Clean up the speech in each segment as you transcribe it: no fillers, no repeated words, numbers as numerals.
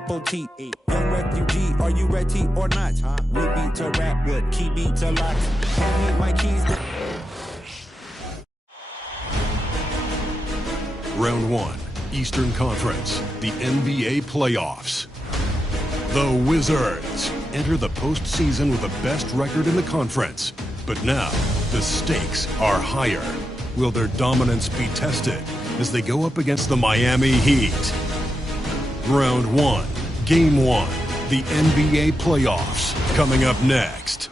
apple tea. Young refugee, are you ready or not? We beat to rap with key beats a lot. Hand me my keys. Round 1, Eastern Conference, the NBA playoffs. The Wizards enter the postseason with the best record in the conference. But now, the stakes are higher. Will their dominance be tested as they go up against the Miami Heat? Round 1, Game 1, the NBA playoffs, coming up next.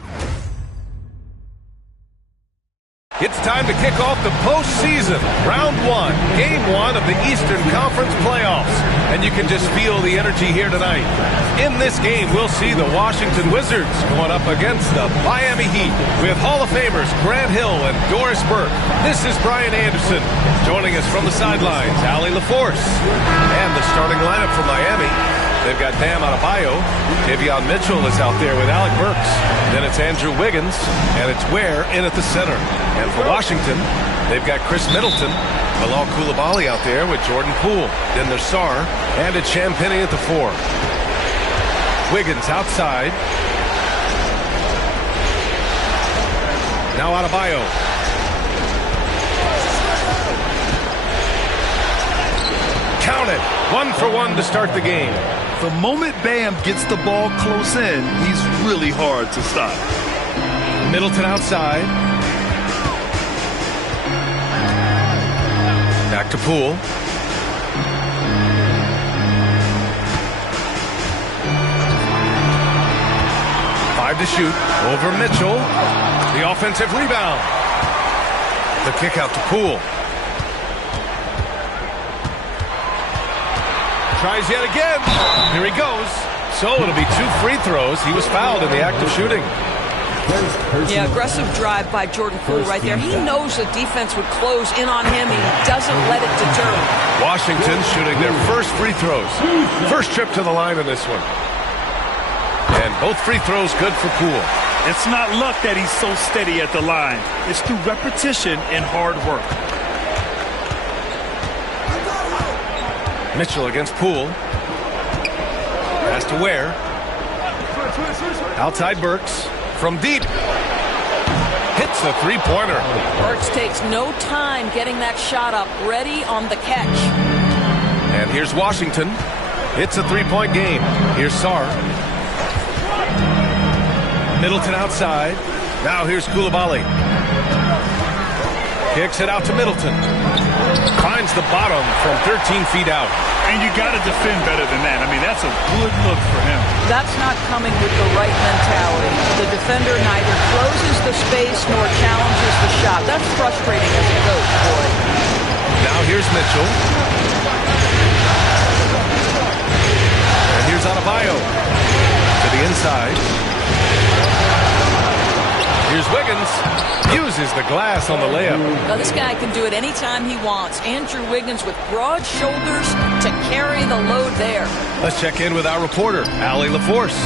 It's time to kick off the postseason. Round 1, Game 1 of the Eastern Conference playoffs. And you can just feel the energy here tonight. In this game, we'll see the Washington Wizards going up against the Miami Heat with Hall of Famers Grant Hill and Doris Burke. This is Brian Anderson. Joining us from the sidelines, Allie LaForce. And the starting lineup for Miami. They've got Bam Adebayo. Davion Mitchell is out there with Alec Burks. Then it's Andrew Wiggins, and it's Ware in at the center. And for Washington, they've got Chris Middleton, Bilal Coulibaly out there with Jordan Poole. Then there's Sarr, and it's Champagnie at the 4. Wiggins outside. Now Adebayo. Count it. 1 for 1 to start the game. The moment Bam gets the ball close in, he's really hard to stop. Middleton outside. Back to Poole. Five to shoot. Over Mitchell. The offensive rebound. The kick out to Poole. Tries yet again. Here he goes. So it'll be 2 free throws. He was fouled in the act of shooting. Yeah, aggressive drive by Jordan Poole right there. He knows the defense would close in on him, and he doesn't let it deter him. Washington shooting their first free throws. First trip to the line in this one. And both free throws good for Poole. It's not luck that he's so steady at the line. It's through repetition and hard work. Mitchell against Poole. Pass to Ware. Outside Burks. From deep. Hits the three-pointer. Burks takes no time getting that shot up. Ready on the catch. And here's Washington. It's a three-point game. Here's Sarr. Middleton outside. Now here's Coulibaly. Kicks it out to Middleton. Finds the bottom from 13 feet out. And you got to defend better than that. I mean, that's a good look for him. That's not coming with the right mentality. The defender neither closes the space nor challenges the shot. That's frustrating as a coach, boy. Now here's Mitchell. And here's Adebayo. To the inside. Here's Wiggins. Uses the glass on the layup. Now, this guy can do it anytime he wants. Andrew Wiggins with broad shoulders to carry the load there. Let's check in with our reporter, Allie LaForce.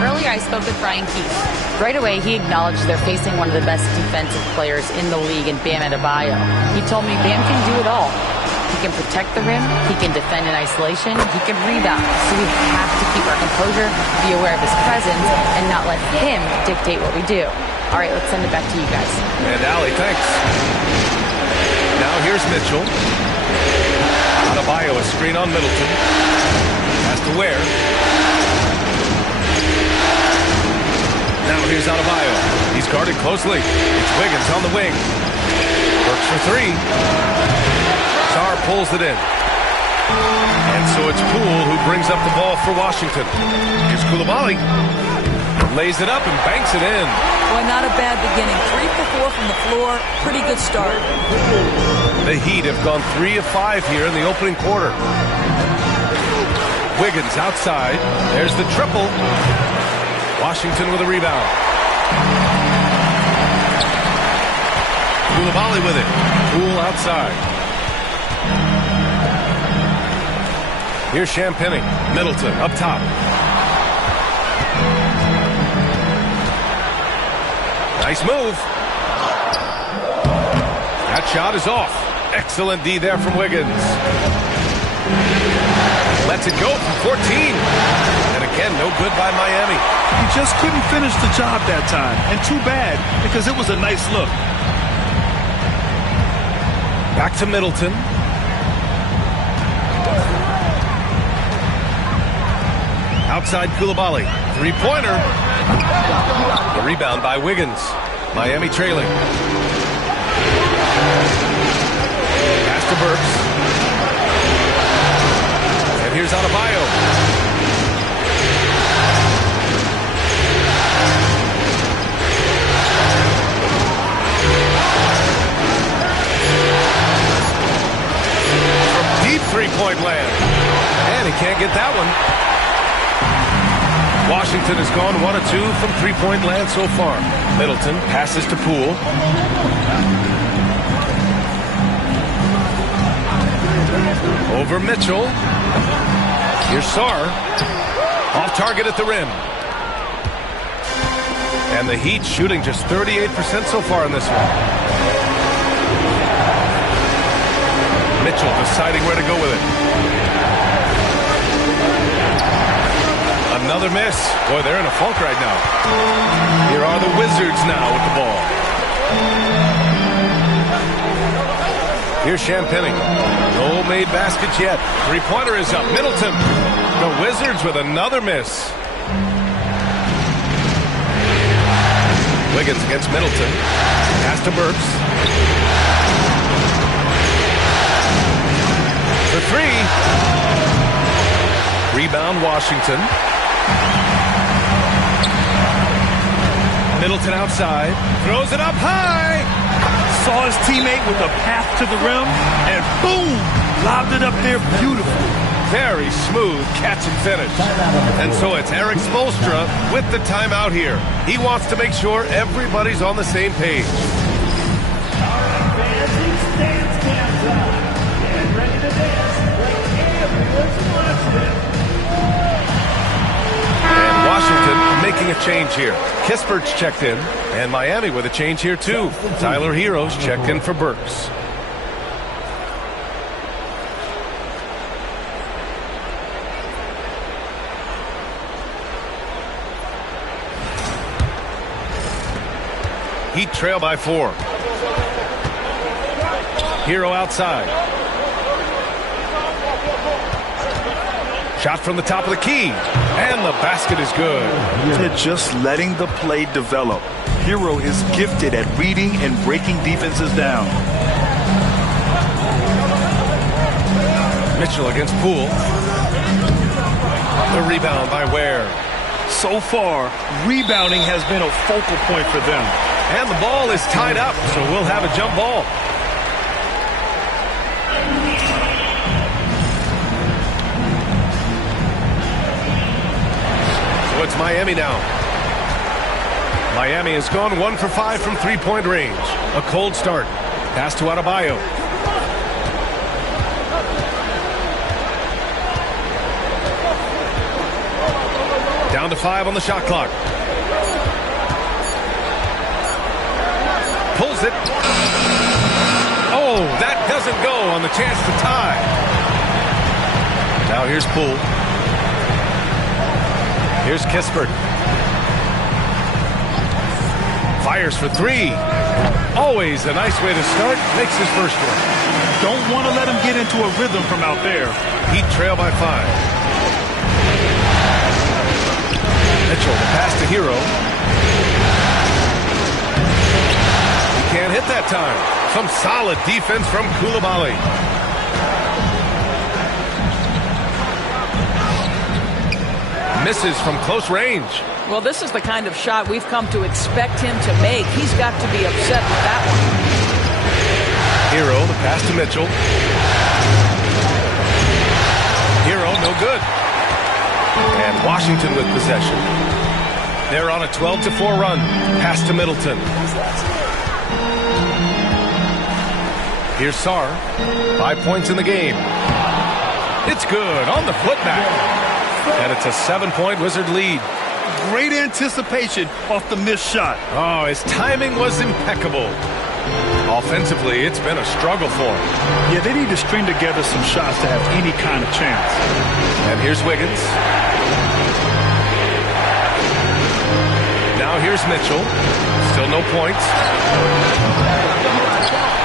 Earlier, I spoke with Brian Keefe. Right away, he acknowledged they're facing one of the best defensive players in the league in Bam Adebayo. He told me Bam can do it all. He can protect the rim, he can defend in isolation, he can rebound. So we have to keep our composure, be aware of his presence, and not let him dictate what we do. All right, let's send it back to you guys. And Allie, thanks. Now here's Mitchell. Adebayo, a screen on Middleton. Pass to Ware. Now here's Adebayo. He's guarded closely. It's Wiggins on the wing. Works for three. Sarr pulls it in. And so it's Poole who brings up the ball for Washington. Here's Coulibaly. Lays it up and banks it in. Boy, not a bad beginning. 3 for 4 from the floor. Pretty good start. The Heat have gone 3 of 5 here in the opening quarter. Wiggins outside. There's the triple. Washington with a rebound. Coulibaly with it. Poole outside. Here's Champagnie. Middleton up top. Nice move. That shot is off. Excellent D there from Wiggins. Lets it go from 14. No good by Miami. He just couldn't finish the job that time. And too bad, because it was a nice look. Back to Middleton. Outside Koulibaly. Three-pointer. The rebound by Wiggins. Miami trailing. Pass to Burks. And here's Adebayo. From deep three-point land. And he can't get that one. Washington has gone 1 of 2 from three-point land so far. Middleton passes to Poole. Over Mitchell. Here's Sarr. Off target at the rim. And the Heat shooting just 38% so far in this one. Mitchell deciding where to go with it. Another miss. Boy, they're in a funk right now. Here are the Wizards now with the ball. Here's Champagnie. No made baskets yet. Three-pointer is up. Middleton. The Wizards with another miss. Wiggins against Middleton. Pass to Burks. For three. Rebound Washington. Middleton outside. Throws it up high. Saw his teammate with a path to the rim, and boom! Lobbed it up there beautifully. Very smooth catch and finish. And so it's Eric Spoelstra with the timeout here. He wants to make sure everybody's on the same page. And Washington making a change here. Kispert's checked in, and Miami with a change here too. Tyler Hero's checked in for Burks. Heat trail by 4. Hero outside. Shot from the top of the key. And the basket is good. They're just letting the play develop. Hero is gifted at reading and breaking defenses down. Mitchell against Poole. The rebound by Ware. So far, rebounding has been a focal point for them. And the ball is tied up, so we'll have a jump ball. So it's Miami now. Miami has gone 1 for 5 from three-point range. A cold start. Pass to Adebayo. Down to 5 on the shot clock. Pulls it. Oh, that doesn't go on the chance to tie. Now here's Poole. Here's Kispert. Fires for 3. Always a nice way to start. Makes his first one. Don't want to let him get into a rhythm from out there. Heat trail by 5. Mitchell, the pass to Hero. Can't hit that time. Some solid defense from Koulibaly. Misses from close range. Well, this is the kind of shot we've come to expect him to make. He's got to be upset with that one. Hero, the pass to Mitchell. Hero, no good. And Washington with possession. They're on a 12-4 run. Pass to Middleton. Here's Sarr. 5 points in the game. It's good on the footback. And it's a 7-point Wizard lead. Great anticipation off the missed shot. Oh, his timing was impeccable. Offensively, it's been a struggle for him. Yeah, they need to string together some shots to have any kind of chance. And here's Wiggins. Here's Mitchell. Still no points.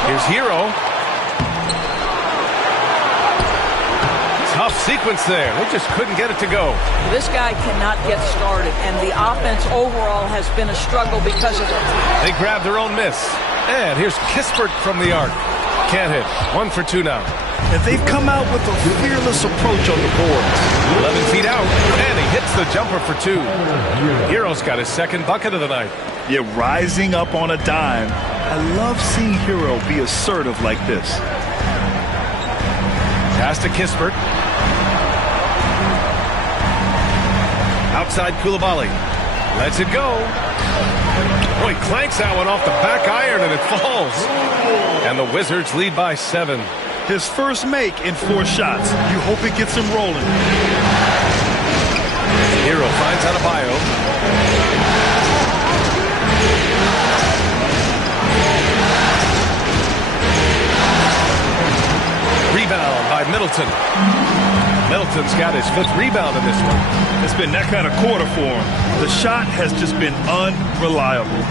Here's Hero. Tough sequence there. They just couldn't get it to go. This guy cannot get started, and the offense overall has been a struggle because of it. They grab their own miss. And here's Kispert from the arc. Can't hit. 1 for 2 now. And they've come out with a fearless approach on the boards. 11 feet out, and he hits the jumper for 2. Hero's got his second bucket of the night. Yeah, rising up on a dime. I love seeing Hero be assertive like this. Pass to Kispert. Outside Koulibaly. Lets it go. Oh, he clanks that one off the back iron, and it falls. And the Wizards lead by 7. His first make in 4 shots. You hope it gets him rolling. Hero finds Adebayo. Rebound by Middleton. Middleton's got his 5th rebound in this one. It's been that kind of quarter for him. The shot has just been unreliable.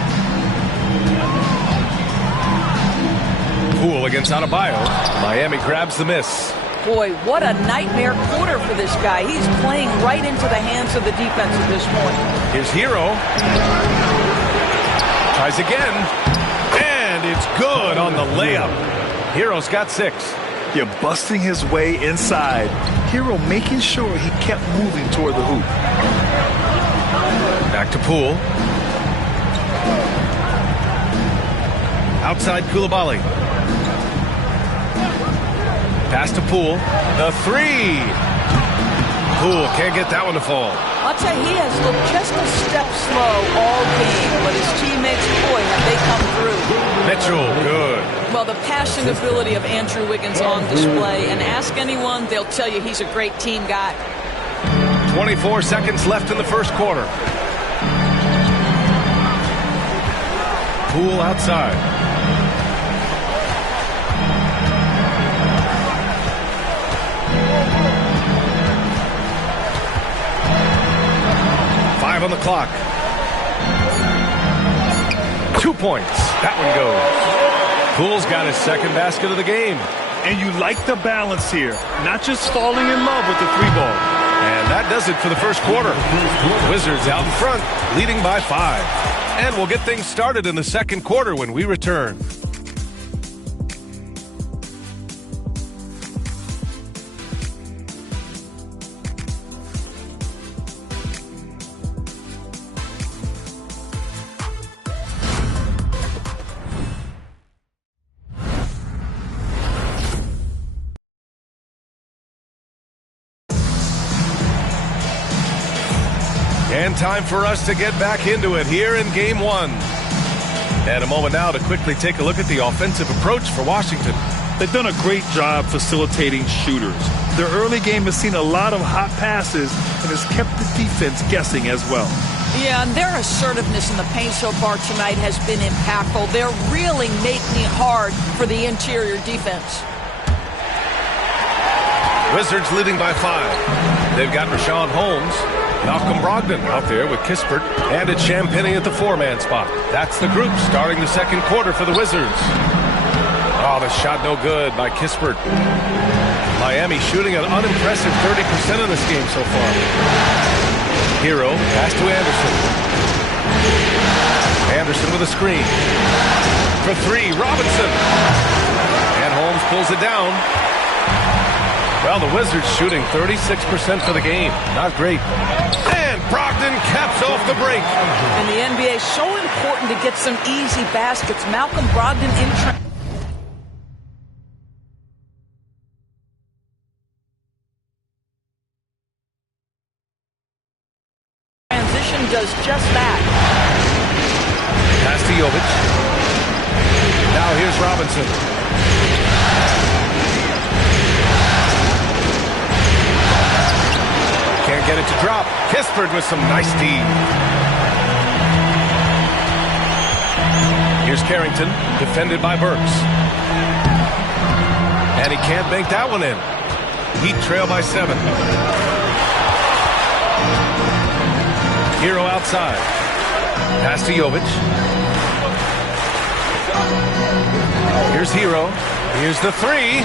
Poole against Adebayo. Miami grabs the miss. Boy, what a nightmare quarter for this guy. He's playing right into the hands of the defense at this point. Here's Hero. Tries again. And it's good on the layup. Hero's got 6. Yeah, busting his way inside. Hero making sure he kept moving toward the hoop. Back to Poole. Outside Koulibaly. Pass to Poole. The 3. Poole can't get that one to fall. I'll tell you, he has looked just a step slow all game, but his teammates, boy, have they come through. Mitchell, good. Well, the passing ability of Andrew Wiggins on display, and ask anyone, they'll tell you he's a great team guy. 24 seconds left in the first quarter. Poole outside. On the clock. 2 points. That one goes. Poole's got his second basket of the game. And you like the balance here. Not just falling in love with the 3-ball. And that does it for the first quarter. Wizards out in front, leading by 5. And we'll get things started in the second quarter when we return. And time for us to get back into it here in Game 1. And a moment now to quickly take a look at the offensive approach for Washington. They've done a great job facilitating shooters. Their early game has seen a lot of hot passes and has kept the defense guessing as well. Yeah, and their assertiveness in the paint so far tonight has been impactful. They're really making it hard for the interior defense. Wizards leading by 5. They've got Richaun Holmes, Malcolm Brogdon out there with Kispert, and it's Champagnie at the 4-man spot. That's the group starting the second quarter for the Wizards. Oh, the shot no good by Kispert. Miami shooting an unimpressive 30% in this game so far. Hero, pass to Anderson. Anderson with a screen. For 3, Robinson. And Holmes pulls it down. Well, the Wizards shooting 36% for the game. Not great. And Brogdon caps off the break. In the NBA, so important to get some easy baskets. Malcolm Brogdon in transition does just that. Pass to Jovic. Now here's Robinson. Can't get it to drop. Kispert with some nice D. Here's Carrington, defended by Burks. And he can't bank that one in. Heat trail by 7. Hero outside. Pass to Jovic. Here's Hero. Here's the three.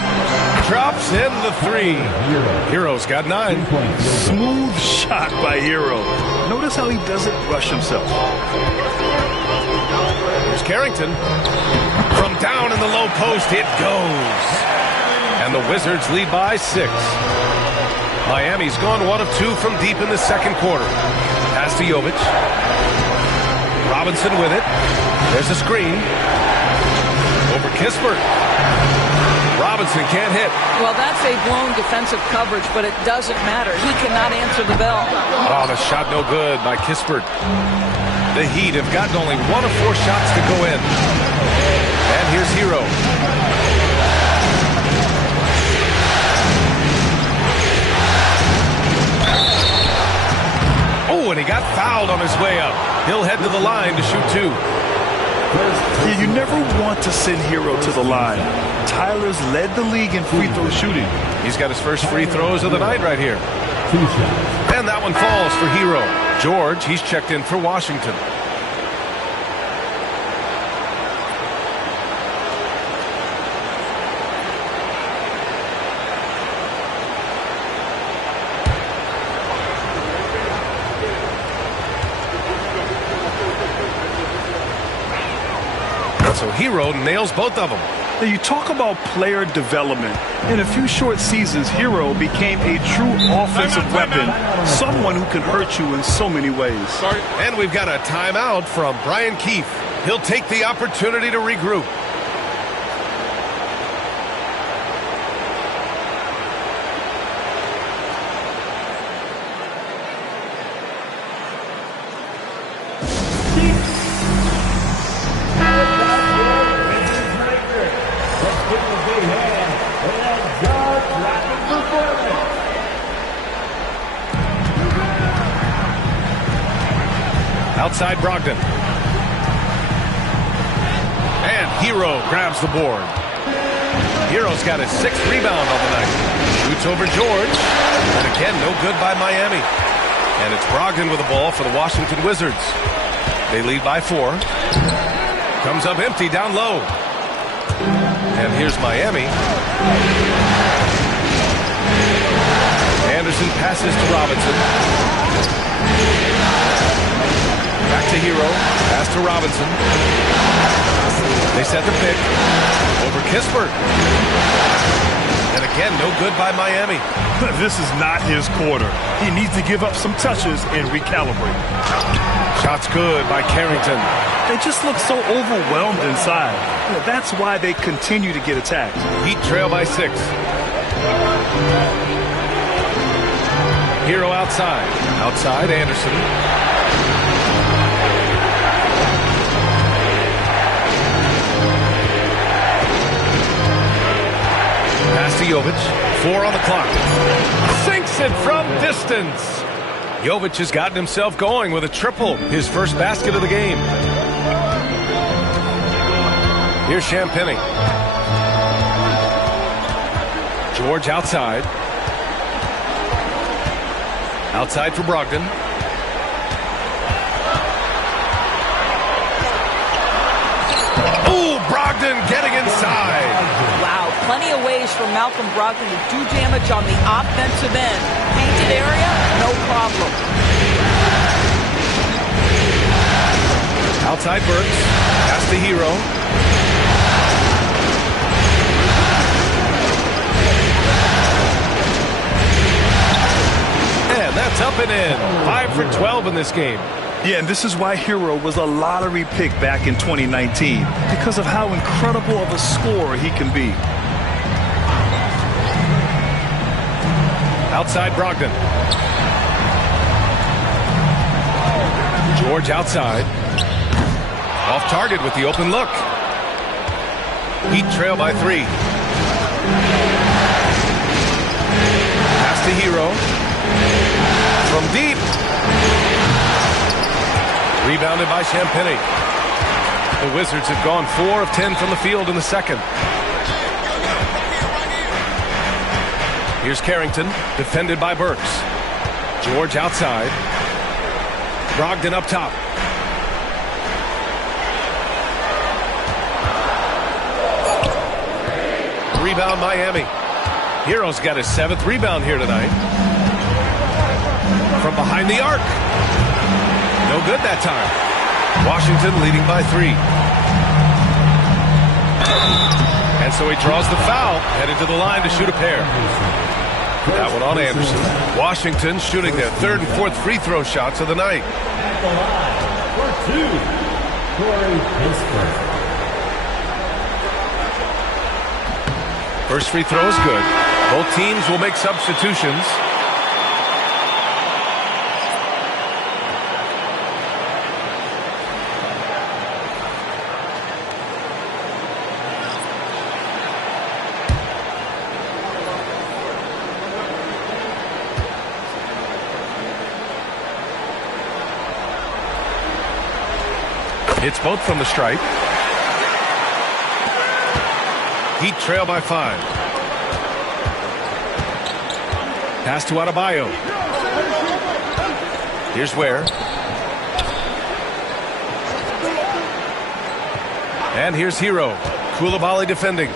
Drops in the three. Hero's got 9. Smooth shot by Hero. Notice how he doesn't rush himself. Here's Carrington. From down in the low post, it goes. And the Wizards lead by 6. Miami's gone 1 of 2 from deep in the second quarter. Pass to Jovic. Robinson with it. There's a screen. Over Kispert. Robinson can't hit. Well, that's a blown defensive coverage, but it doesn't matter. He cannot answer the bell. Oh, the shot no good by Kispert. The Heat have gotten only 1 of 4 shots to go in. And here's Hero. Oh, and he got fouled on his way up. He'll head to the line to shoot 2. Yeah, you never want to send Hero to the line. Tyler's led the league in free throw shooting. He's got his first free throws of the night right here. And that one falls for Hero. George, he's checked in for Washington. So Hero nails both of them. Now you talk about player development. In a few short seasons, Hero became a true offensive weapon, someone who can hurt you in so many ways. And we've got a timeout from Brian Keefe. He'll take the opportunity to regroup. Outside Brogdon. And Hero grabs the board. Hero's got his 6th rebound on the night. Shoots over George. And again, no good by Miami. And it's Brogdon with the ball for the Washington Wizards. They lead by 4. Comes up empty down low. And here's Miami. Anderson passes to Robinson. Back to Hero. Pass to Robinson. They set the pick. Over Kispert. And again, no good by Miami. This is not his quarter. He needs to give up some touches and recalibrate. Shots good by Carrington. They just look so overwhelmed inside. That's why they continue to get attacked. Heat trail by 6. Hero outside. Outside, Anderson. Pass to Jovic. 4 on the clock. Sinks it from distance. Jovic has gotten himself going with a triple. His first basket of the game. Here's Champagnie. George outside. Outside for Brogdon. Oh, Brogdon getting inside. Wow, plenty of ways for Malcolm Brogdon to do damage on the offensive end. Painted area, no problem. Outside Burks. Pass to Hero. And that's up and in. 5 for 12 in this game. Yeah, and this is why Hero was a lottery pick back in 2019, because of how incredible of a scorer he can be. Outside Brogdon. George outside. Off target with the open look. Heat trail by 3. Pass to Hero. From deep. Rebounded by Champagnie. The Wizards have gone 4 of 10 from the field in the second. Here's Carrington, defended by Burks. George outside. Brogdon up top. rebound Miami. Hero's got his 7th rebound here tonight. From behind the arc. No good that time. Washington leading by 3. And so he draws the foul, headed to the line to shoot a pair. That one on Anderson. Washington shooting their 3rd and 4th free throw shots of the night. First free throw is good. Both teams will make substitutions. It's both from the stripe. Heat trail by 5. Pass to Adebayo. Here's Ware. And here's Hero. Koulibaly defending.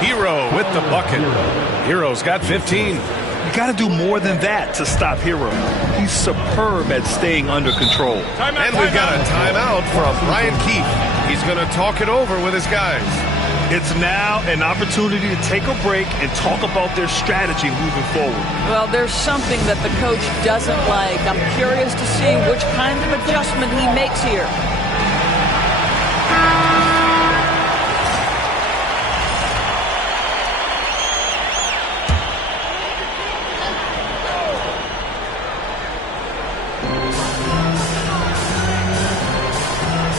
Hero with the bucket. Hero's got 15. You got to do more than that to stop Hero. He's superb at staying under control. And we've got a timeout from Brian Keefe. He's going to talk it over with his guys. It's now an opportunity to take a break and talk about their strategy moving forward. Well, there's something that the coach doesn't like. I'm curious to see which kind of adjustment he makes here.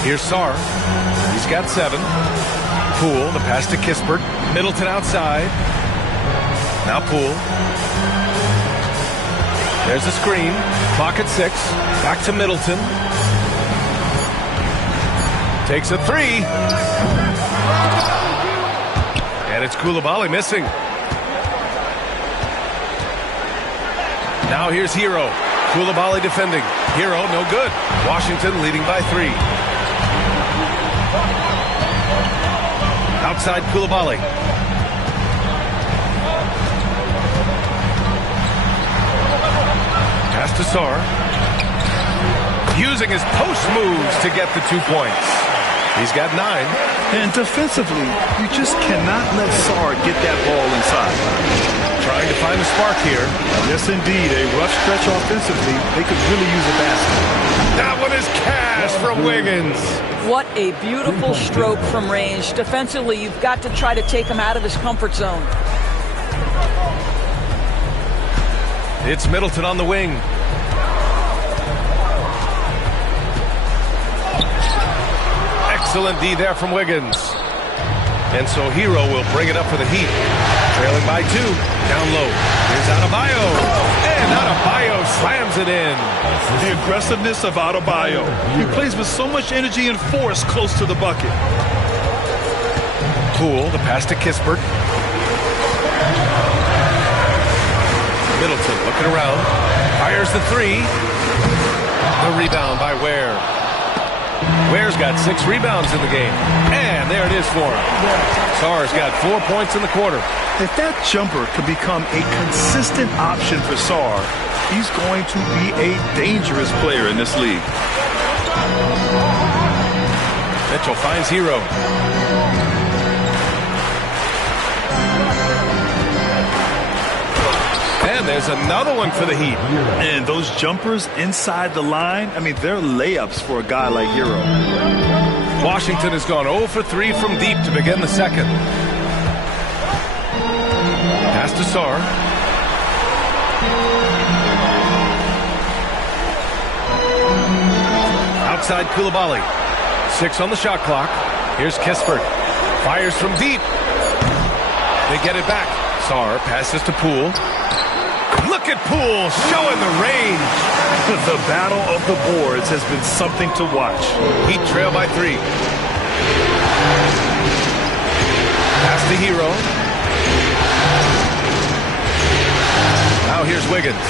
Here's Sarr. He's got 7. Poole, the pass to Kispert. Middleton outside. Now Poole. There's a screen. Clock at 6. Back to Middleton. Takes a 3. And it's Koulibaly missing. Now here's Hero. Koulibaly defending. Hero, no good. Washington leading by 3. Outside Koulibaly. Pass to Sarr. Using his post moves to get the 2 points. He's got 9. And defensively, you just cannot let Sarr get that ball inside. Trying to find a spark here. Yes, indeed. A rough stretch offensively. They could really use a basket. That one is cash from Wiggins. What a beautiful stroke from range. Defensively, you've got to try to take him out of his comfort zone. It's Middleton on the wing. Excellent D there from Wiggins. And so Hero will bring it up for the Heat. Trailing by 2. Down low. Here's Adebayo. And Adebayo slams it in. The aggressiveness of Adebayo. He plays with so much energy and force close to the bucket. Poole, the pass to Kispert. Middleton looking around. Fires the 3. The rebound by Ware. Ware's got 6 rebounds in the game. And there it is for him. Sarr's got 4 points in the quarter. If that jumper could become a consistent option for Sarr, he's going to be a dangerous player in this league. Mitchell finds Hero. And there's another one for the Heat. And those jumpers inside the line, I mean, they're layups for a guy like Hero. Washington has gone 0 for 3 from deep to begin the second. Pass to Sarr. Outside Koulibaly. 6 on the shot clock. Here's Kispert. Fires from deep. They get it back. Sarr passes to Poole. Look at Poole showing the range. The battle of the boards has been something to watch. Heat trail by 3. Pass to Hero. Now here's Wiggins.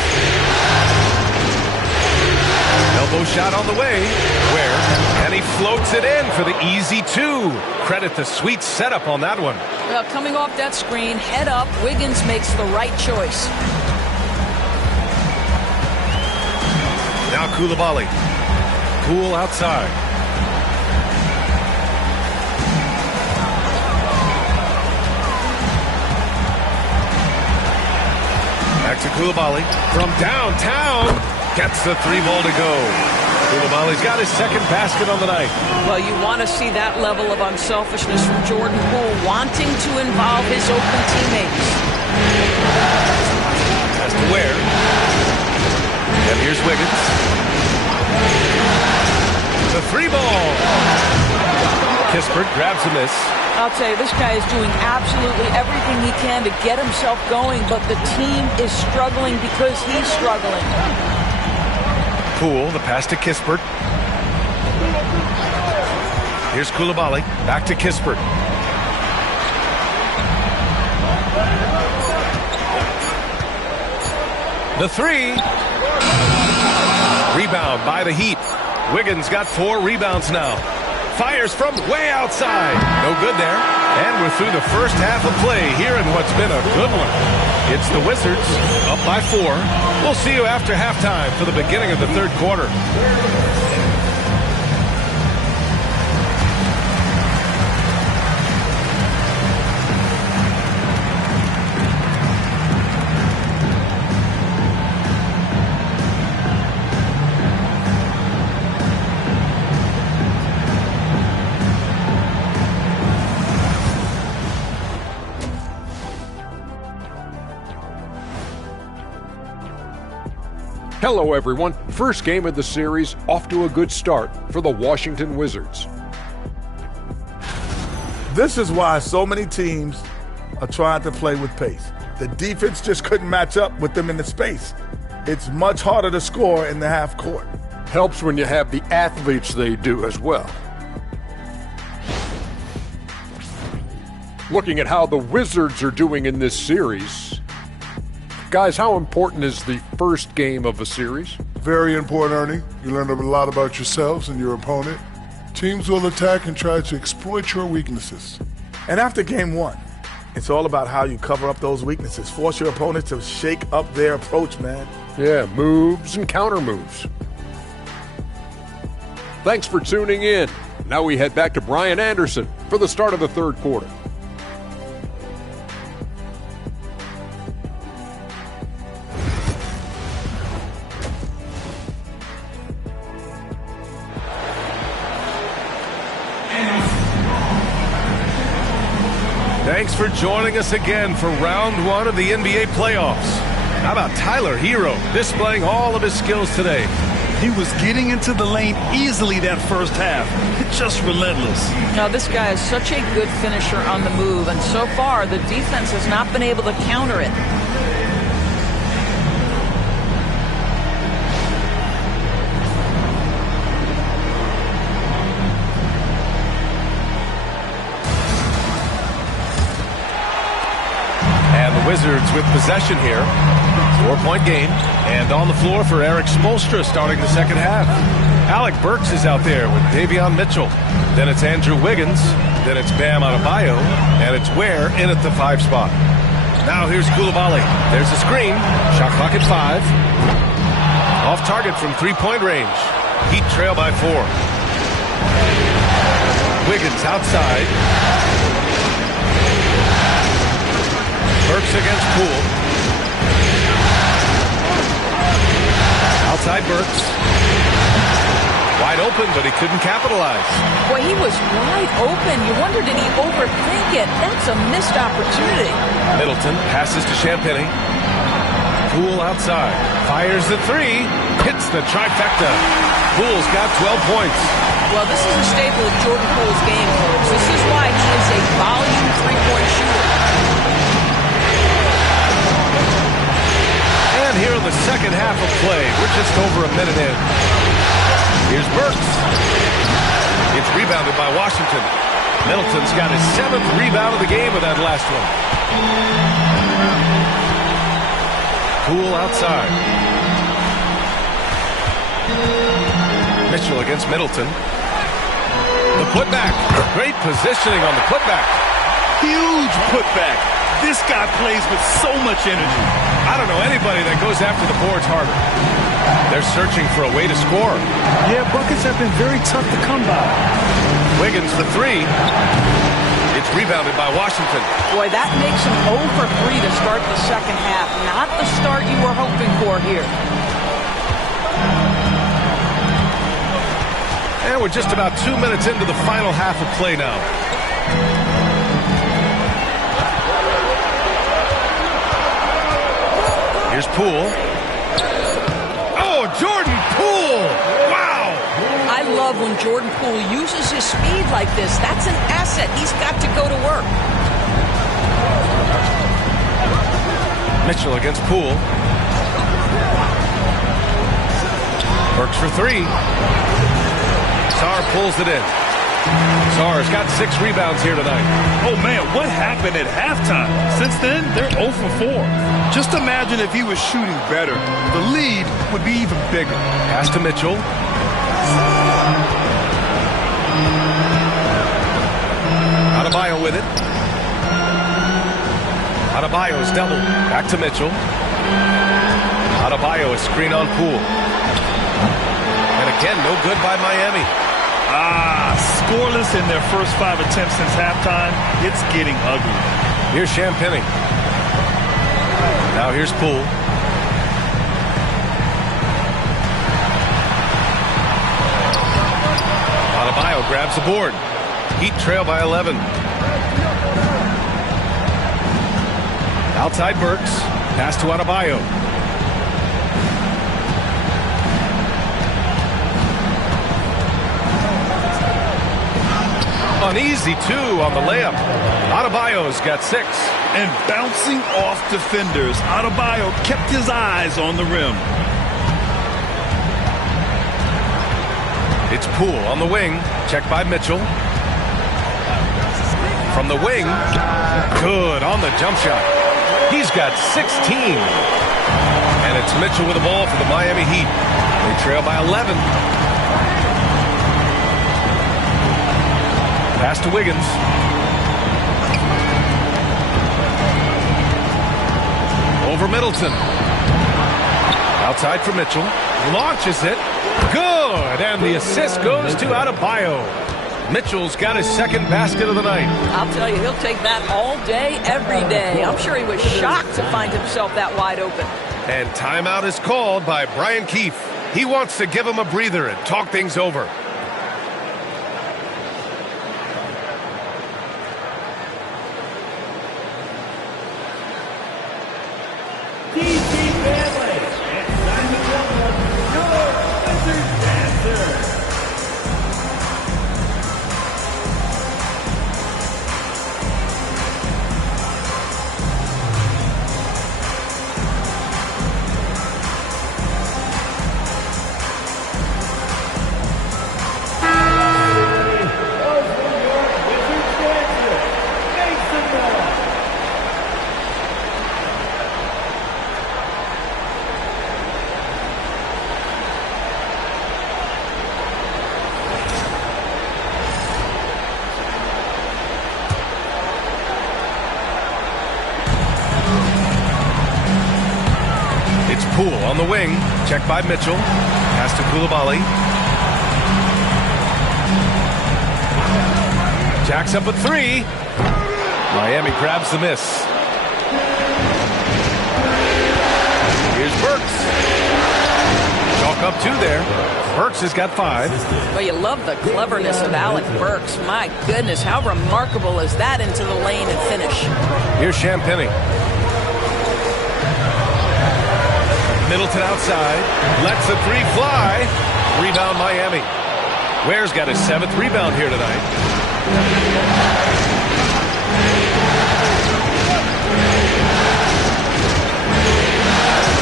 Elbow shot on the way. Ware And he floats it in for the easy two. Credit the sweet setup on that one. Well, coming off that screen, head up, Wiggins makes the right choice. Now Coulibaly. Poole outside. Back to Coulibaly. From downtown. Gets the three ball to go. Coulibaly's got his second basket on the night. Well, you want to see that level of unselfishness from Jordan Poole, wanting to involve his open teammates. Has to Ware. And here's Wiggins. The three ball. Kispert grabs a miss. I'll tell you, this guy is doing absolutely everything he can to get himself going, but the team is struggling because he's struggling. Poole, the pass to Kispert. Here's Coulibaly. Back to Kispert. The three. Rebound by the Heat. Wiggins got 4 rebounds now. Fires from way outside. No good there. And we're through the first half of play here in what's been a good one. It's the Wizards up by 4. We'll see you after halftime for the beginning of the third quarter. Hello, everyone. First game of the series, off to a good start for the Washington Wizards. This is why so many teams are trying to play with pace. The defense just couldn't match up with them in the space. It's much harder to score in the half court. Helps when you have the athletes they do as well. Looking at how the Wizards are doing in this series, guys, how important is the first game of a series? Very important, Ernie. You learn a lot about yourselves and your opponent. Teams will attack and try to exploit your weaknesses. And after game 1, it's all about how you cover up those weaknesses. Force your opponent to shake up their approach, man. Yeah, moves and counter moves. Thanks for tuning in. Now we head back to Brian Anderson for the start of the third quarter. Thanks for joining us again for round 1 of the NBA playoffs. How about Tyler Hero displaying all of his skills today? He was getting into the lane easily that first half. Just relentless. Now, this guy is such a good finisher on the move, and so far the defense has not been able to counter it. Wizards with possession here. 4-point game. And on the floor for Eric Spoelstra starting the second half. Alec Burks is out there with Davion Mitchell. Then it's Andrew Wiggins. Then it's Bam Adebayo. And it's Ware in at the 5 spot. Now here's Coulibaly. There's a screen. Shot clock at 5. Off target from 3-point range. Heat trail by 4. Wiggins outside. Burks against Poole. Outside Burks. Wide open, but he couldn't capitalize. Boy, he was wide open. You wonder, did he overthink it? That's a missed opportunity. Middleton passes to Champagnie. Poole outside. Fires the 3. Hits the trifecta. Poole's got 12 points. Well, this is a staple of Jordan Poole's game, folks. This is why he is a volume 3-point shooter. And here in the second half of play, we're just over a minute in. Here's Burks. It's rebounded by Washington. Middleton's got his 7th rebound of the game with that last one. Poole outside. Mitchell against Middleton. The putback. Great positioning on the putback. Huge putback. This guy plays with so much energy. I don't know anybody that goes after the boards harder. They're searching for a way to score. Yeah, buckets have been very tough to come by. Wiggins, the three. It's rebounded by Washington. Boy, that makes him 0 for 3 to start the second half. Not the start you were hoping for here. And we're just about 2 minutes into the final half of play now. Here's Poole. Oh, Jordan Poole! Wow! I love when Jordan Poole uses his speed like this. That's an asset. He's got to go to work. Mitchell against Poole. Works for three. Sarr pulls it in. Sarr's got 6 rebounds here tonight. Oh, man, what happened at halftime? Since then, they're 0 for 4. Just imagine if he was shooting better. The lead would be even bigger. Pass to Mitchell. Adebayo with it. Adebayo's double. Back to Mitchell. Adebayo, a screen on Poole. And again, no good by Miami. Scoreless in their first 5 attempts since halftime. It's getting ugly. Here's Champagnie. Now here's Poole. Adebayo grabs the board. Heat trail by 11. Outside Burks. Pass to Adebayo. Uneasy, too, on the layup. Adebayo's got 6. And bouncing off defenders, Adebayo kept his eyes on the rim. It's Poole on the wing. Checked by Mitchell. From the wing. Good on the jump shot. He's got 16. And it's Mitchell with the ball for the Miami Heat. They trail by 11. Pass to Wiggins. Over Middleton. Outside for Mitchell. Launches it. Good. And the assist goes to Adebayo. Mitchell's got his second basket of the night. I'll tell you, he'll take that all day, every day. I'm sure he was shocked to find himself that wide open. And timeout is called by Brian Keefe. He wants to give him a breather and talk things over. Poole on the wing. Checked by Mitchell. Pass to Coulibaly. Jacks up a 3. Miami grabs the miss. Here's Burks. Chalk up 2 there. Burks has got 5. Well, you love the cleverness of Alec Burks. My goodness, how remarkable is that into the lane and finish? Here's Champagnie. Middleton outside. Lets the 3 fly. Rebound Miami. Ware's got his 7th rebound here tonight.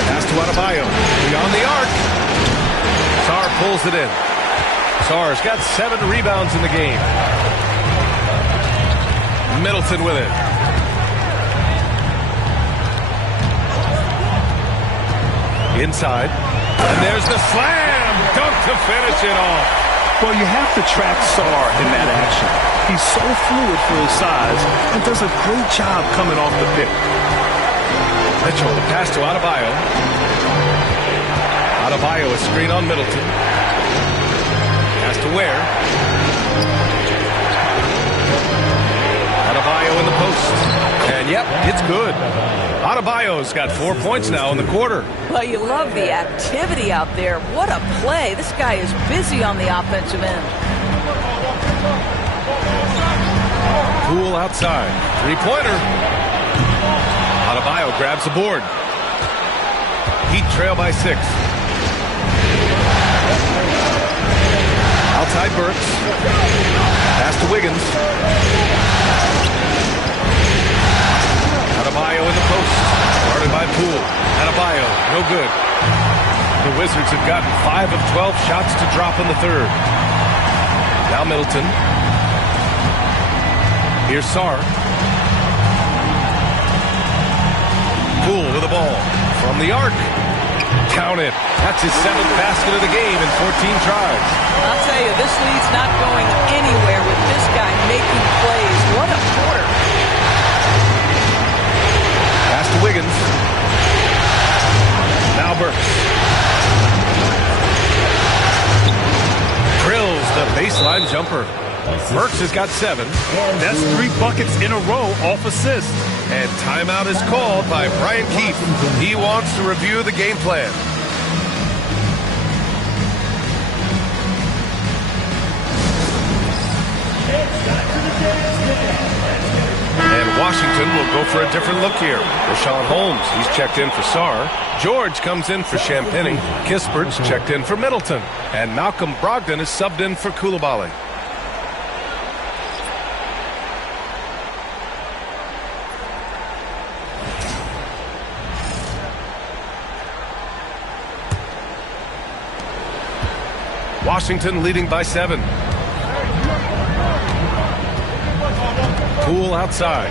Pass to Adebayo. Beyond the arc. Sarr pulls it in. Sarr's got 7 rebounds in the game. Middleton with it. Inside. And there's the slam dunk to finish it off. Well, you have to track Sarr in that action. He's so fluid for his size and does a great job coming off the pick. Mitchell, the pass to Adebayo. Adebayo is screen on Middleton. Pass to Ware. Adebayo in the post. And yep, it's good. Adebayo's got 4 points now in the quarter. Well, you love the activity out there. What a play. This guy is busy on the offensive end. Poole outside. Three-pointer. Adebayo grabs the board. Heat trail by 6. Outside Burks. Pass to Wiggins. Adebayo in the post. Guarded by Poole. Adebayo, no good. The Wizards have gotten 5 of 12 shots to drop in the third. Now Middleton. Here's Sarr. Poole with the ball. From the arc. Count it. That's his 7th basket of the game in 14 tries. I'll tell you, this lead's not going anywhere with this guy making plays. What a quarter. Pass to Wiggins. Now Burks. Drills the baseline jumper. Burks has got 7. That's 3 buckets in a row off assist. And timeout is called by Brian Keefe. He wants to review the game plan. And Washington will go for a different look here. Rashawn Holmes, he's checked in for Sarr. George comes in for Champagnie. Kispert's checked in for Middleton. And Malcolm Brogdon is subbed in for Coulibaly. Washington leading by 7. Poole outside.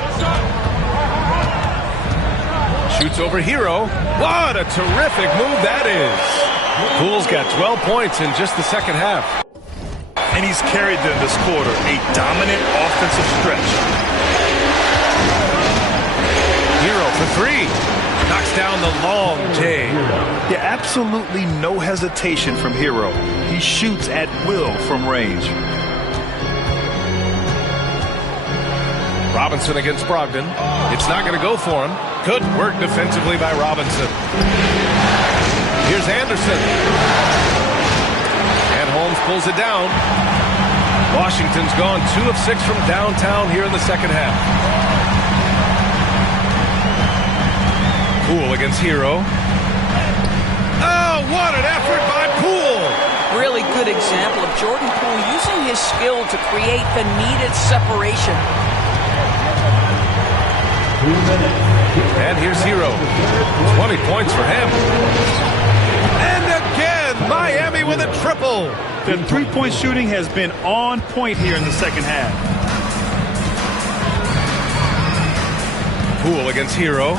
Shoots over Hero. What a terrific move that is. Poole's got 12 points in just the second half. And he's carried them this quarter. A dominant offensive stretch. Hero for 3. Knocks down the long J. Yeah, absolutely no hesitation from Hero. He shoots at will from range. Robinson against Brogdon. It's not going to go for him. Good work defensively by Robinson. Here's Anderson. And Holmes pulls it down. Washington's gone 2 of 6 from downtown here in the second half. Poole against Hero. Oh, what an effort by Poole! Really good example of Jordan Poole using his skill to create the needed separation. And here's Hero. 20 points for him. And again, Miami with a triple. The three-point shooting has been on point here in the second half. Poole against Hero.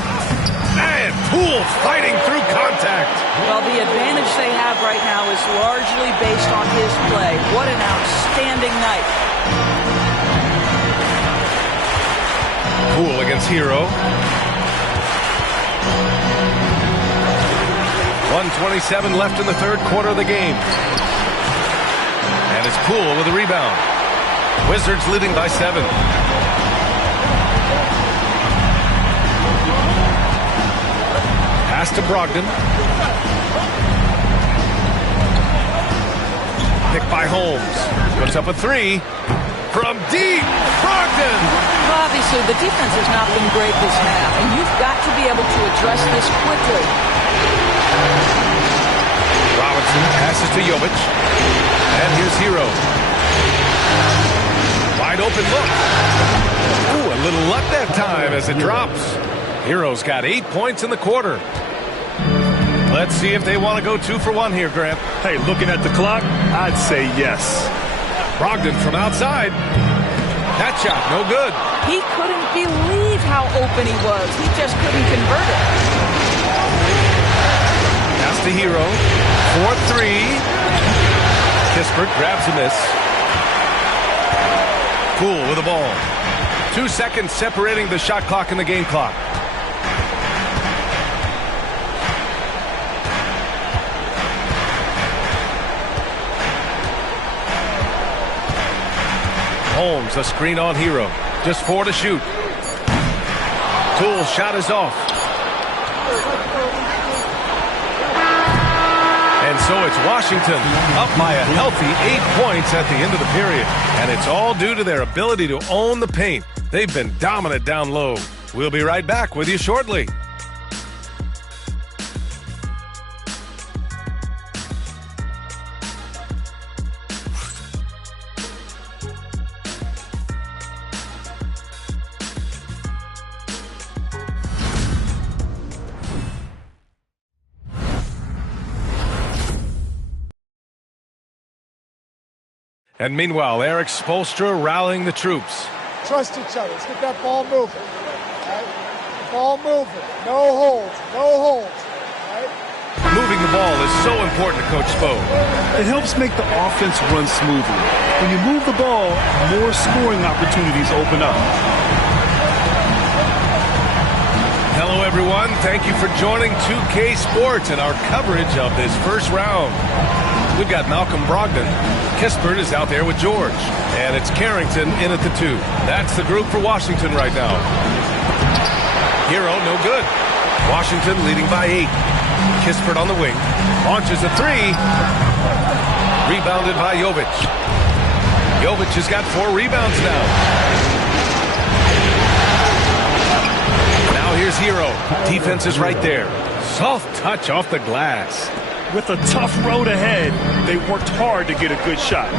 And Poole fighting through contact. Well, the advantage they have right now is largely based on his play. What an outstanding night. Poole against Hero. 1:27 left in the third quarter of the game. And it's Poole with a rebound. Wizards leading by 7. Pass to Brogdon. Picked by Holmes. Puts up a 3. From deep, Brogdon! Obviously, the defense has not been great this half, and you've got to be able to address this quickly. Robinson passes to Jovic. And here's Hero. Wide open look. Ooh, a little luck that time as it drops. Hero's got 8 points in the quarter. Let's see if they want to go 2 for 1 here, Grant. Hey, looking at the clock, I'd say yes. Brogdon from outside. That shot, no good. He couldn't believe how open he was. He just couldn't convert it. Pass to Hero. 4-3. Kispert grabs a miss. Poole with the ball. 2 seconds separating the shot clock and the game clock. Holmes, a screen on Hero. Just 4 to shoot. Toole's shot is off. And so it's Washington up by a healthy 8 points at the end of the period. And it's all due to their ability to own the paint. They've been dominant down low. We'll be right back with you shortly. And meanwhile, Eric Spoelstra rallying the troops. Trust each other. Let's get that ball moving. Right? Ball moving. No holds. No holds. Right? Moving the ball is so important to Coach Spo. It helps make the offense run smoothly. When you move the ball, more scoring opportunities open up. Hello, everyone. Thank you for joining 2K Sports and our coverage of this first round. We've got Malcolm Brogdon. Kispert is out there with George. And it's Carrington in at the 2. That's the group for Washington right now. Hero, no good. Washington leading by 8. Kispert on the wing. Launches a 3. Rebounded by Jovic. Jovic has got 4 rebounds now. Now here's Hero. Defense is right there. Soft touch off the glass. With a tough road ahead, they worked hard to get a good shot.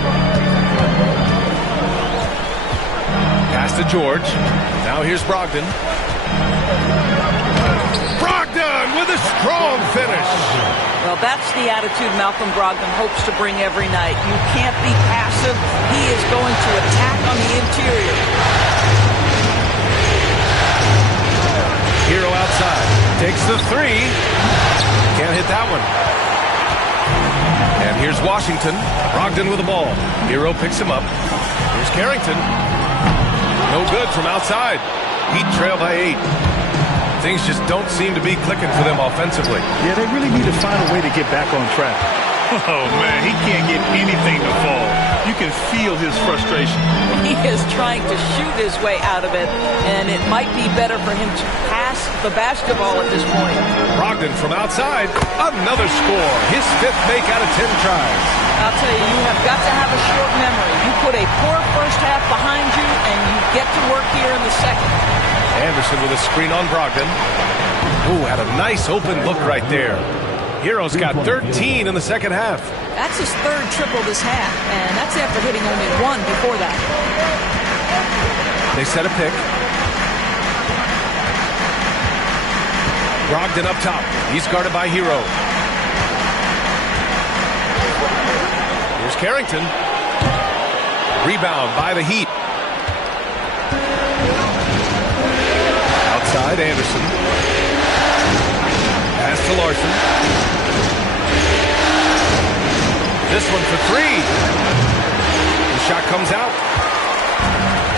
Pass to George. Now here's Brogdon. Brogdon with a strong finish. Well, that's the attitude Malcolm Brogdon hopes to bring every night. You can't be passive. He is going to attack on the interior. Hero outside. Takes the 3. Can't hit that one. And here's Washington. Brogdon with the ball. Hero picks him up. Here's Carrington. No good from outside. Heat trail by 8. Things just don't seem to be clicking for them offensively. Yeah, they really need to find a way to get back on track. Oh, man, he can't get anything to fall. You can feel his frustration. He is trying to shoot his way out of it, and it might be better for him to pass the basketball at this point. Brogdon from outside. Another score. His 5th make out of 10 tries. I'll tell you, you have got to have a short memory. You put a poor first half behind you, and you get to work here in the second. Anderson with a screen on Brogdon. Ooh, had a nice open look right there. Hero's got 13 in the second half. That's his 3rd triple this half, and that's after hitting only 1 before that. They set a pick. Brogdon up top. He's guarded by Hero. Here's Carrington. Rebound by the Heat. Outside, Anderson. Pass to Larson. This one for 3. The shot comes out.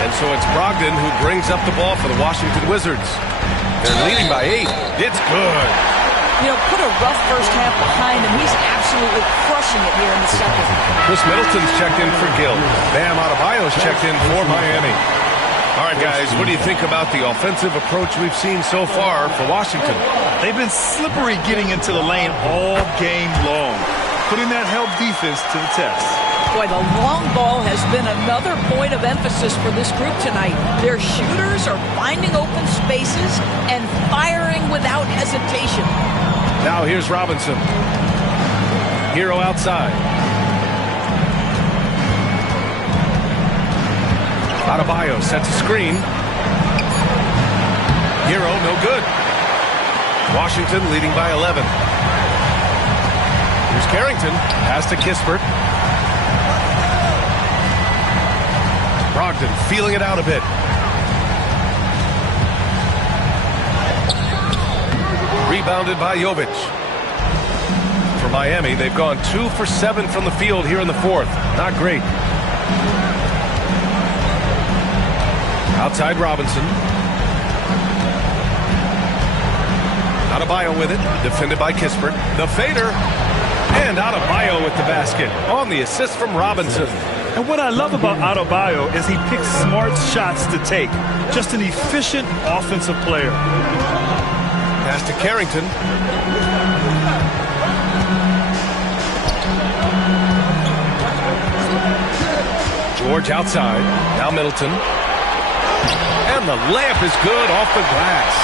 And so it's Brogdon who brings up the ball for the Washington Wizards. They're leading by 8. It's good. You know, put a rough first half behind him. He's absolutely crushing it here in the second. Chris Middleton's checked in for Gill. Bam Adebayo's checked in for Miami. All right, guys, what do you think about the offensive approach we've seen so far for Washington? They've been slippery getting into the lane all game long, putting that help defense to the test. Boy, the long ball has been another point of emphasis for this group tonight. Their shooters are finding open spaces and firing without hesitation. Now here's Robinson. Hero outside. Adebayo sets a screen. Hero, no good. Washington leading by 11. Here's Carrington. Pass to Kispert. Brogdon feeling it out a bit. Rebounded by Jovic. for Miami. They've gone 2 for 7 from the field here in the fourth. Not great. Outside Robinson. Adebayo with it. Defended by Kispert. The fader. And Adebayo with the basket on the assist from Robinson. And what I love about Adebayo is he picks smart shots to take. Just an efficient offensive player. Pass to Carrington. George outside. Now Middleton. And the layup is good off the glass.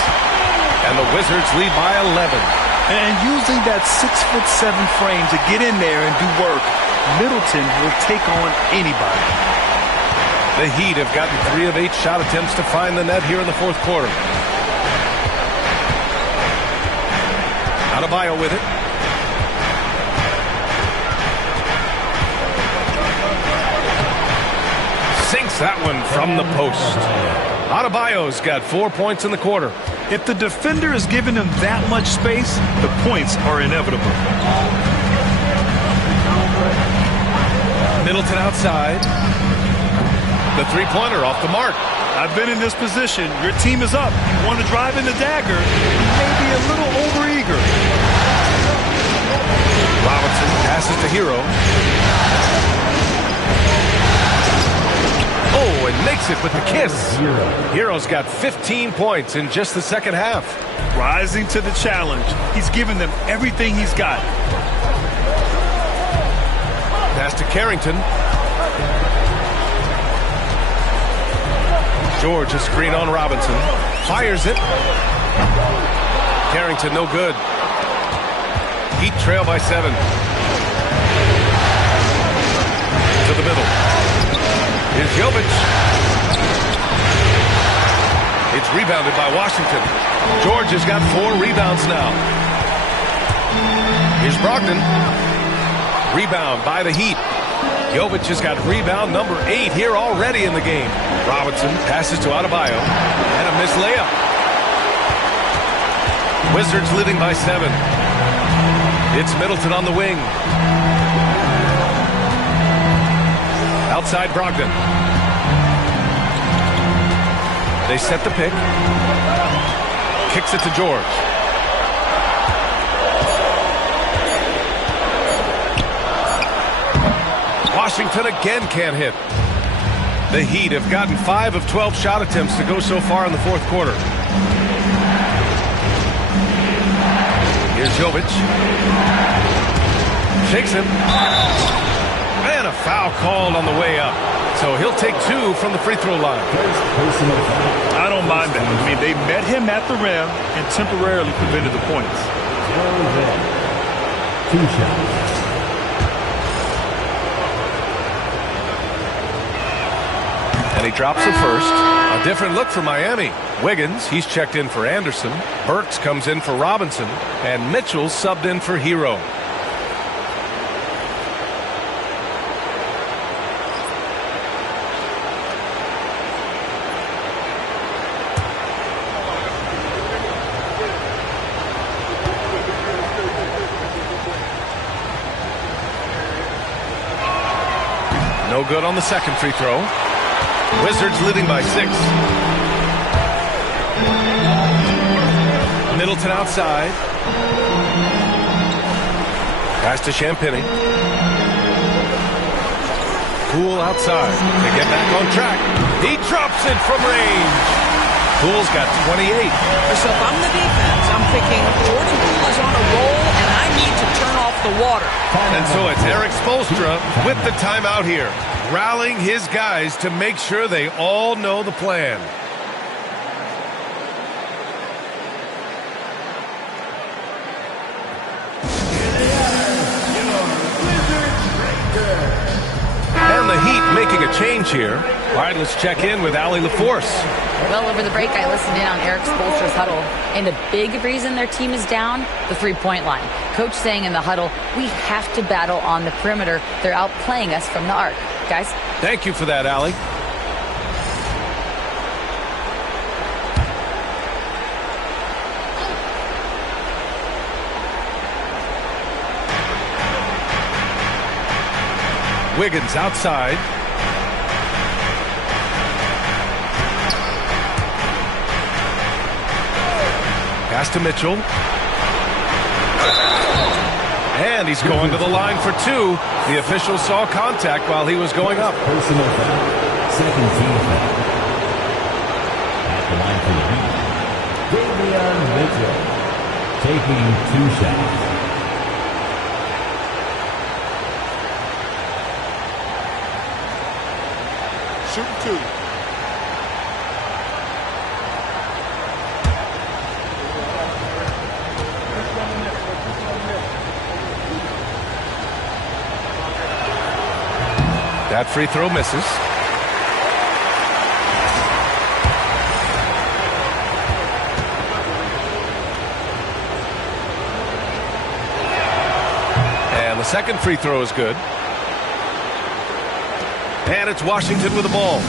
And the Wizards lead by 11. And using that 6'7" frame to get in there and do work, Middleton will take on anybody. The Heat have gotten 3 of 8 shot attempts to find the net here in the fourth quarter. Adebayo with it. Sinks that one from the post. Adebayo's got 4 points in the quarter. If the defender is giving him that much space, the points are inevitable. Middleton outside. The three-pointer off the mark. I've been in this position. Your team is up. You want to drive in the dagger. You may be a little overeager. Robinson passes to Hero. Oh, and makes it with the kiss. Hero's got 15 points in just the second half. Rising to the challenge. He's given them everything he's got. Pass to Carrington. George, a screen on Robinson. Fires it. Carrington, no good. Heat trail by 7. To the middle. Here's Jovic. It's rebounded by Washington. George has got 4 rebounds now. Here's Brogdon. Rebound by the Heat. Jovic has got rebound number 8 here already in the game. Robinson passes to Adebayo. And a missed layup. Wizards leading by 7. It's Middleton on the wing. Outside Brogdon. They set the pick. Kicks it to George. Washington again can't hit. The Heat have gotten 5 of 12 shot attempts to go so far in the fourth quarter. Here's Jovic. Shakes him. And a foul called on the way up. So he'll take 2 from the free throw line. I don't mind that. I mean, they met him at the rim and temporarily prevented the points. 2 shots. And he drops the first. A different look for Miami. Wiggins, he's checked in for Anderson. Burks comes in for Robinson. And Mitchell subbed in for Hero. No good on the second free throw. Wizards leading by 6. Middleton outside. Pass to Champagnie. Poole outside to get back on track. He drops it from range. Poole's got 28. So if I'm the defense, I'm thinking Jordan Poole is on a roll and I need to turn off the water. And so it's Eric Spoelstra with the timeout here, rallying his guys to make sure they all know the plan. And the Heat making a change here. All right, let's check in with Allie LaForce. Well, over the break, I listened in on Eric Spoelstra's huddle, and the big reason their team is down, the three-point line. Coach saying in the huddle, we have to battle on the perimeter. They're outplaying us from the arc. Guys? Thank you for that, Allie. Wiggins outside. Pass to Mitchell. And he's going to the line for two. The official saw contact while he was going up. Personal foul. Second team foul. At the line for the Heat, Davion Mitchell taking 2 shots. Shoot 2. That free throw misses. And the second free throw is good. And it's Washington with the ball.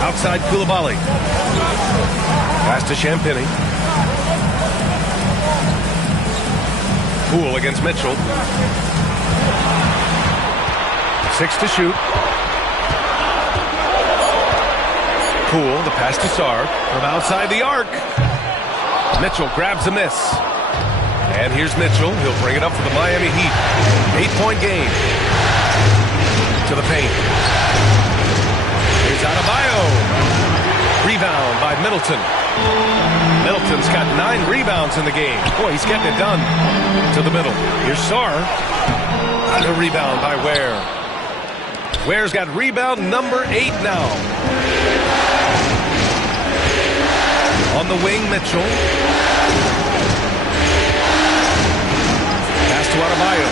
Outside Coulibaly. Pass to Champagnie. Poole against Mitchell. 6 to shoot. Poole, the pass to Sarr from outside the arc. Mitchell grabs a miss. And here's Mitchell. He'll bring it up for the Miami Heat. 8-point game. To the paint. Here's Adebayo. Rebound by Middleton. Middleton's got 9 rebounds in the game. Boy, he's getting it done. To the middle. Here's Sarr. The rebound by Ware. Ware's got rebound number 8 now. On the wing, Mitchell. Pass to Adebayo.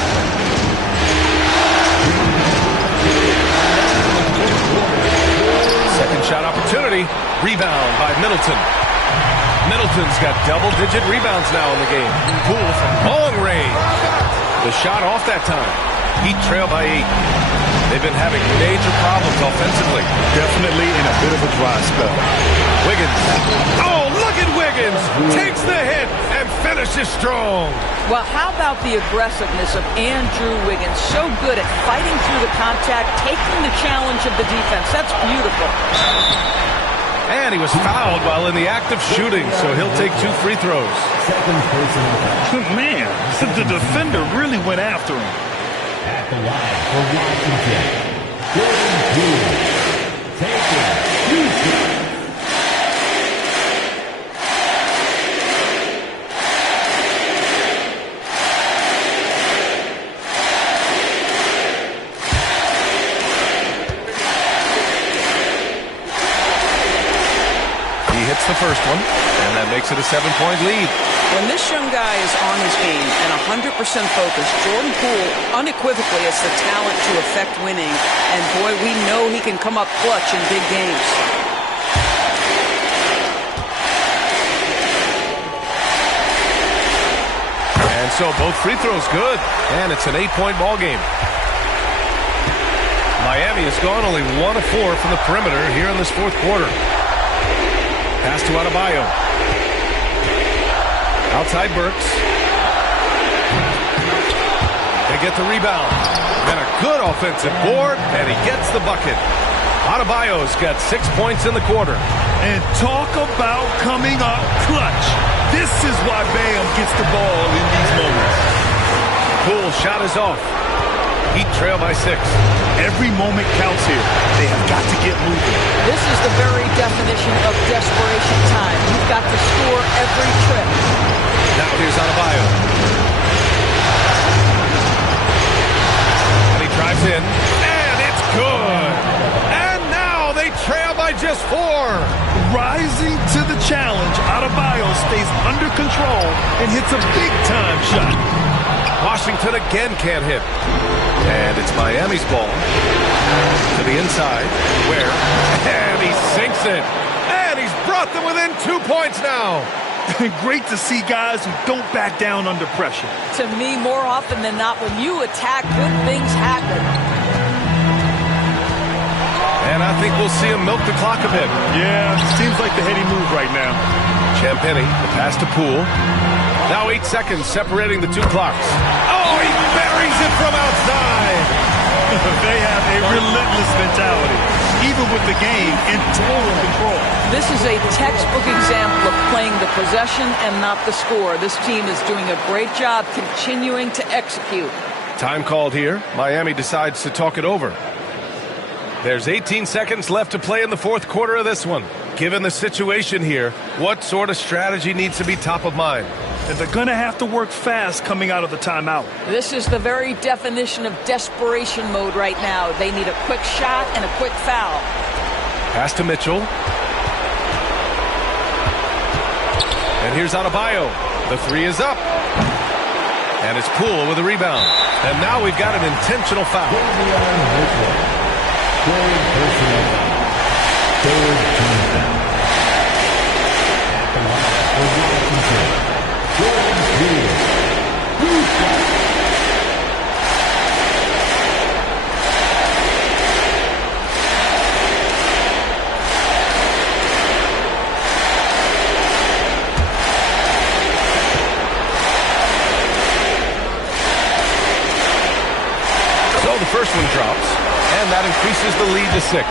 Second shot opportunity. Rebound by Middleton. Middleton's got double-digit rebounds now in the game. Poole from long range. The shot off that time. Heat trail by 8. They've been having major problems offensively. Definitely in a bit of a dry spell. Wiggins. Oh, look at Wiggins. Takes the hit and finishes strong. Well, how about the aggressiveness of Andrew Wiggins? So good at fighting through the contact, taking the challenge of the defense. That's beautiful. And he was fouled while in the act of shooting, so he'll take 2 free throws. Man, the defender really went after him. At the line for Washington, Jordan Poole taking 2 shots. The first one, and that makes it a 7-point lead. When this young guy is on his game and 100% focused, Jordan Poole unequivocally has the talent to affect winning, and boy, we know he can come up clutch in big games. And so both free throws good, and it's an 8-point ball game. Miami has gone only 1 of 4 from the perimeter here in this fourth quarter. Pass to Adebayo. Outside Burks. They get the rebound. And a good offensive board, and he gets the bucket. Adebayo's got 6 points in the quarter. And talk about coming up clutch. This is why Bam gets the ball in these moments. Poole shot is off. Heat trail by 6. Every moment counts here. They have got to get moving. This is the very definition of desperation time. You've got to score every trip. Now here's Adebayo. And he drives in. And it's good. And now they trail by just 4. Rising to the challenge, Adebayo stays under control and hits a big-time shot. Washington again can't hit. And it's Miami's ball. To the inside. Where? And he sinks it. And he's brought them within 2 points now. Great to see guys who don't back down under pressure. To me, more often than not, when you attack, good things happen. And I think we'll see him milk the clock a bit. Yeah, seems like the heady move right now. Champagnie, the pass to Poole. Now 8 seconds separating the 2 clocks. Oh, he barely buries it from outside. They have a relentless mentality, even with the game in total control. This is a textbook example of playing the possession and not the score. This team is doing a great job continuing to execute. Time called here. Miami decides to talk it over. There's 18 seconds left to play in the fourth quarter of this one. Given the situation here, what sort of strategy needs to be top of mind? And they're going to have to work fast coming out of the timeout. This is the very definition of desperation mode right now. They need a quick shot and a quick foul. Pass to Mitchell. And here's Adebayo. The three is up. And it's Poole with a rebound. And now we've got an intentional foul. So the first one drops, and that increases the lead to 6.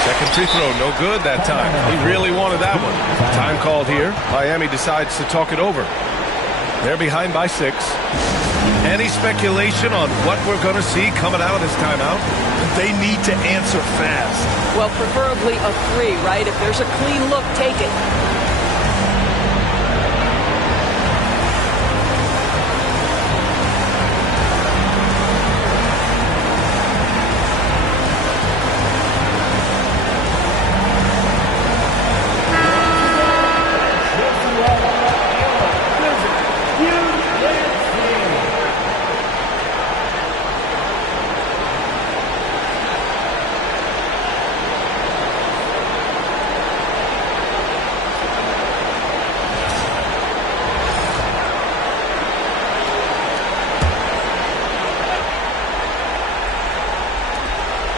Second free throw, no good that time. He really wanted that one. Time called here. Miami decides to talk it over. They're behind by 6. Any speculation on what we're going to see coming out of this timeout? They need to answer fast. Well, preferably a 3, right? If there's a clean look, take it.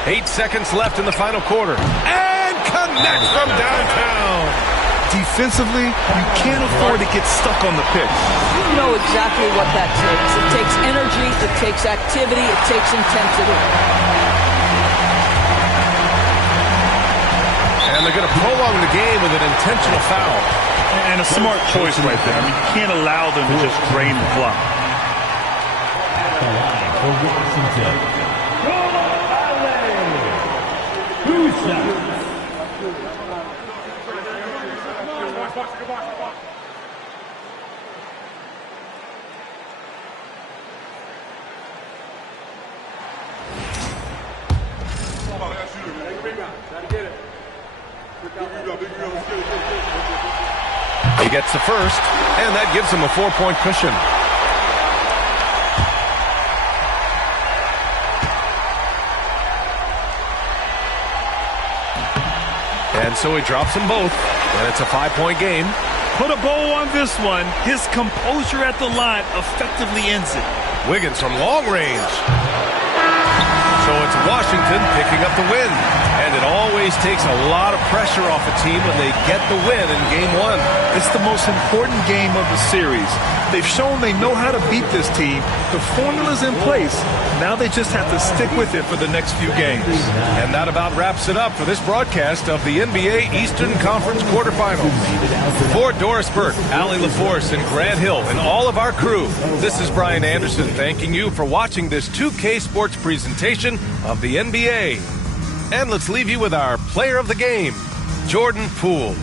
Eight seconds left in the final quarter. And connects from downtown. Defensively, you can't afford to get stuck on the pitch. You know exactly what that takes. It takes energy, it takes activity, it takes intensity. And they're going to prolong the game with an intentional foul. And a smart choice right there. I mean, you can't allow them to just drain the clock. For Washington. He gets the first, and that gives him a 4-point cushion. And so he drops them both, and it's a 5-point game. Put a bow on this one. His composure at the line effectively ends it. Wiggins from long range. So it's Washington picking up the win. And it always takes a lot of pressure off a team when they get the win in Game 1. It's the most important game of the series. They've shown they know how to beat this team. The formula's in place. Now they just have to stick with it for the next few games. And that about wraps it up for this broadcast of the NBA Eastern Conference Quarterfinals. For Doris Burke, Allie LaForce, and Grant Hill, and all of our crew, this is Brian Anderson thanking you for watching this 2K Sports presentation of the NBA. And let's leave you with our player of the game, Jordan Poole.